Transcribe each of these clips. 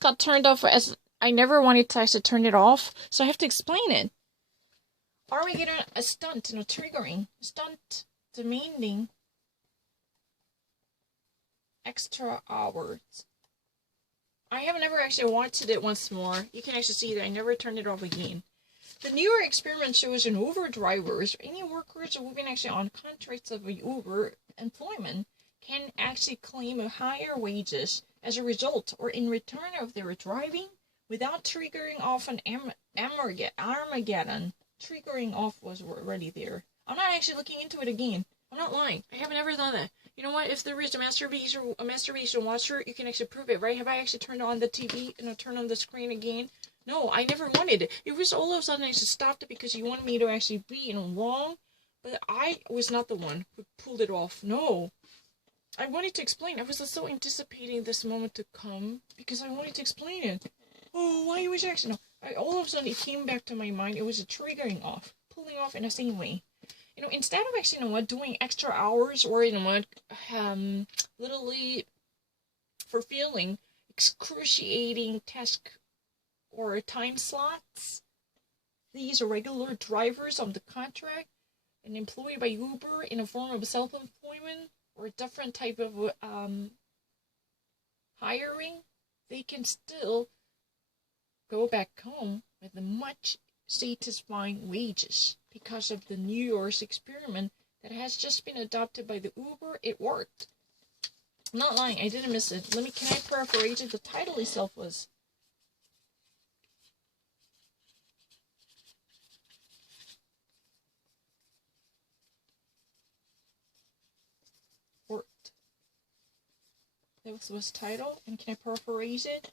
got turned off as I never wanted to actually turn it off, so I have to explain it. Armageddon, a stunt, triggering. Stunt demanding extra hours. I have never actually watched it once more. You can actually see that I never turned it off again. The newer experiment shows an Uber drivers or any workers who have been actually on contracts of Uber employment can actually claim a higher wages as a result or in return of their driving without triggering off an Armageddon. Triggering off was already there. I'm not actually looking into it again. I'm not lying. I have never done that. You know what? If there is a masturbation watcher, you can actually prove it, right? Have I actually turned on the TV and turn on the screen again? No, I never wanted it. It was all of a sudden I just stopped it because you wanted me to actually be wrong, but I was not the one who pulled it off. No. I wanted to explain. I was so anticipating this moment to come because I wanted to explain it. Oh, why was I actually... No. All of a sudden it came back to my mind. It was a triggering off. Pulling off in the same way. Instead of actually, doing extra hours or, literally fulfilling excruciating task or time slots, these are regular drivers on the contract and employed by Uber in a form of self-employment or a different type of hiring, they can still go back home with a much satisfying wages because of the New York's experiment that has just been adopted by the Uber. It worked. I'm not lying, I didn't miss it. Can I paraphrase it? The title itself was worked. That was the title, and can I paraphrase it?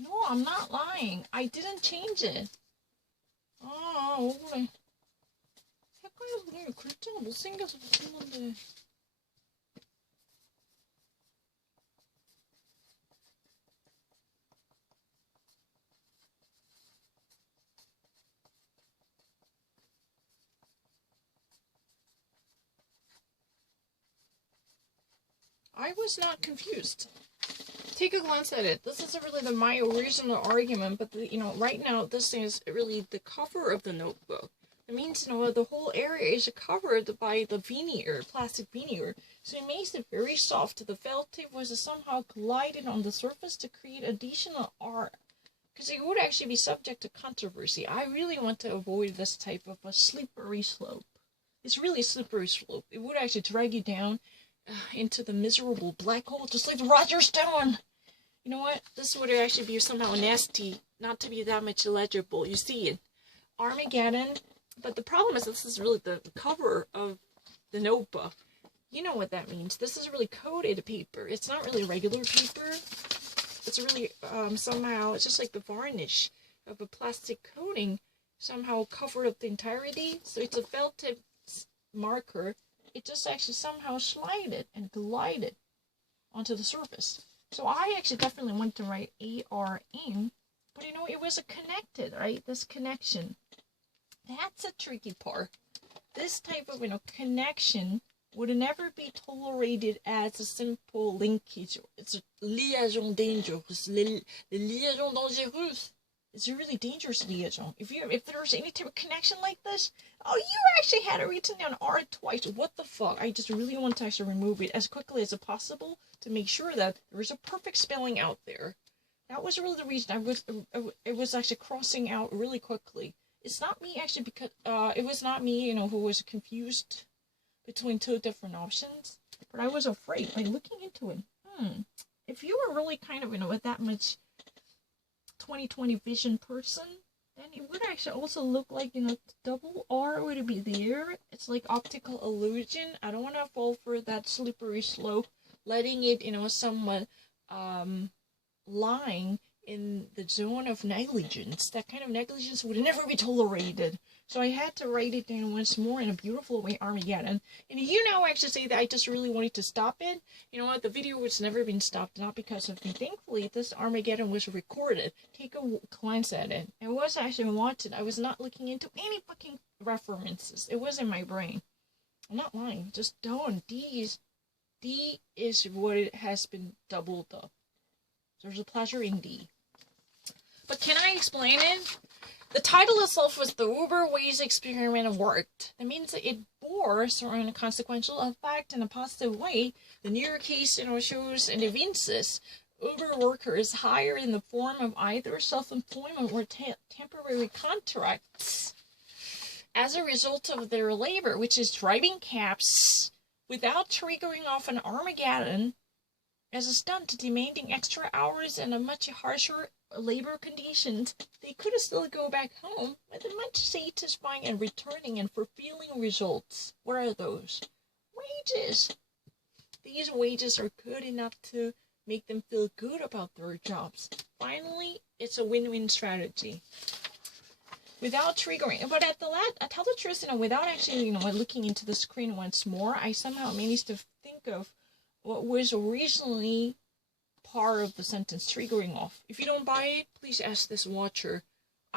No, I'm not lying. I didn't change it. 아, 억울해. 헷갈려서 그래. 글자가 못생겨서 무슨 건데. I was not confused. Take a glance at it. This isn't really my original argument, but right now this is really the cover of the notebook. It means the whole area is covered by the veneer, plastic veneer, so it makes it very soft. The felt tip was somehow collided on the surface to create additional art, because it would actually be subject to controversy. I really want to avoid this type of a slippery slope. It's really a slippery slope. It would actually drag you down into the miserable black hole, just like Roger Stone. You know what? This would actually be somehow nasty, not to be that much legible. You see it. Armageddon. But the problem is this is really the cover of the notebook. You know what that means. This is really coated paper. It's not really regular paper. It's really somehow, it's just like the varnish of a plastic coating somehow covered up the entirety. So it's a felt tip marker. It just actually somehow slided and glided onto the surface. So I actually definitely went to write ARM, but it was a connected, right? This connection. That's a tricky part. This type of, connection would never be tolerated as a simple linkage. It's a liaison dangereuse. Le liaison dangereuse. It's a really dangerous liaison. If there's any type of connection like this, oh, you actually had it written down R twice. What the fuck? I just really want to actually remove it as quickly as possible to make sure that there is a perfect spelling out there. That was really the reason I was actually crossing out really quickly. It's not me actually because it was not me, who was confused between two different options. But I was afraid by looking into it. If you were really kind of, with that much 20/20 vision person, then it would actually also look like, double R would be there. It's like optical illusion. I don't want to fall for that slippery slope, letting it, somewhat, lying in the zone of negligence. That kind of negligence would never be tolerated. So I had to write it down once more in a beautiful way, Armageddon. And actually say that I just really wanted to stop it. You know what, the video was never been stopped, not because of me. Thankfully, this Armageddon was recorded. Take a glance at it. I was actually watching. I was not looking into any fucking references. It was in my brain. I'm not lying. Just don't. D is what it has been doubled up. There's a pleasure in D. But can I explain it? The title itself was The Uber Ways Experiment Worked. That means that it bore a certain consequential effect in a positive way. The New York case, shows and evinces Uber workers hired in the form of either self-employment or temporary contracts as a result of their labor, which is driving cabs without triggering off an Armageddon as a stunt, demanding extra hours and a much harsher labor conditions. They could still go back home with a much satisfying and returning and fulfilling results. What are those? Wages. These wages are good enough to make them feel good about their jobs. Finally, it's a win-win strategy. Without triggering, but I tell the truth, without actually, looking into the screen once more, I somehow managed to think of what was originally part of the sentence, triggering off. If you don't buy it, please ask this watcher.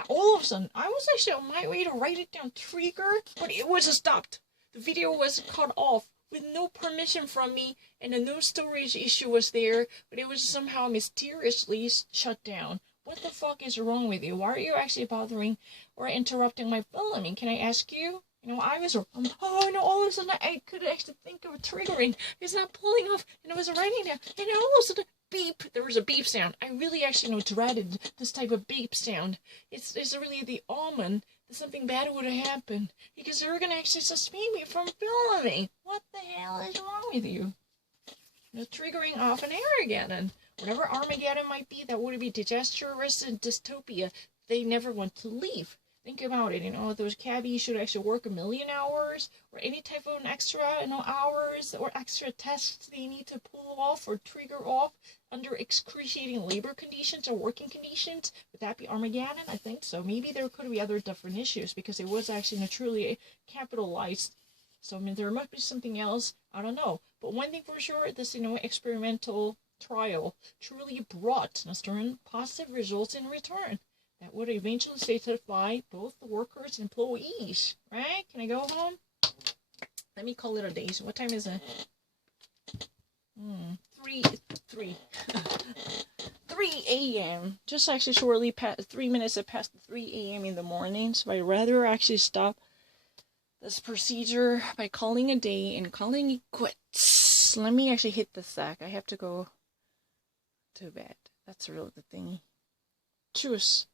All of a sudden, I was actually on my way to write it down, trigger, but it was stopped. The video was cut off with no permission from me, and a no storage issue was there, but it was somehow mysteriously shut down. What the fuck is wrong with you? Why are you actually bothering or interrupting my filming? Can I ask you? I was, all of a sudden I could actually think of triggering. It's not pulling off, and I was writing down, and all of a sudden, beep, there was a beep sound. I really actually dreaded this type of beep sound. It's really the omen that something bad would have happened, because they were going to actually suspend me from filming. What the hell is wrong with you? Triggering off an Armageddon. Whatever Armageddon might be, that would be disastrous and dystopia. They never want to leave. Think about it, those cabbies should actually work 1,000,000 hours, or any type of an extra, hours, or extra tests they need to pull off or trigger off under excruciating labor conditions or working conditions. Would that be Armageddon? I think so. Maybe there could be other different issues, because it was actually truly capitalized. So, there must be something else. I don't know. But one thing for sure, this, experimental trial truly brought certain positive results in return that would eventually satisfy both the workers and employees, right? Can I go home? Let me call it a day. So what time is it? 3 a.m. Just actually shortly past 3 minutes past 3 a.m. in the morning. So I'd rather actually stop this procedure by calling a day and calling it quits. Let me actually hit the sack. I have to go to bed. That's really the thing. Choose.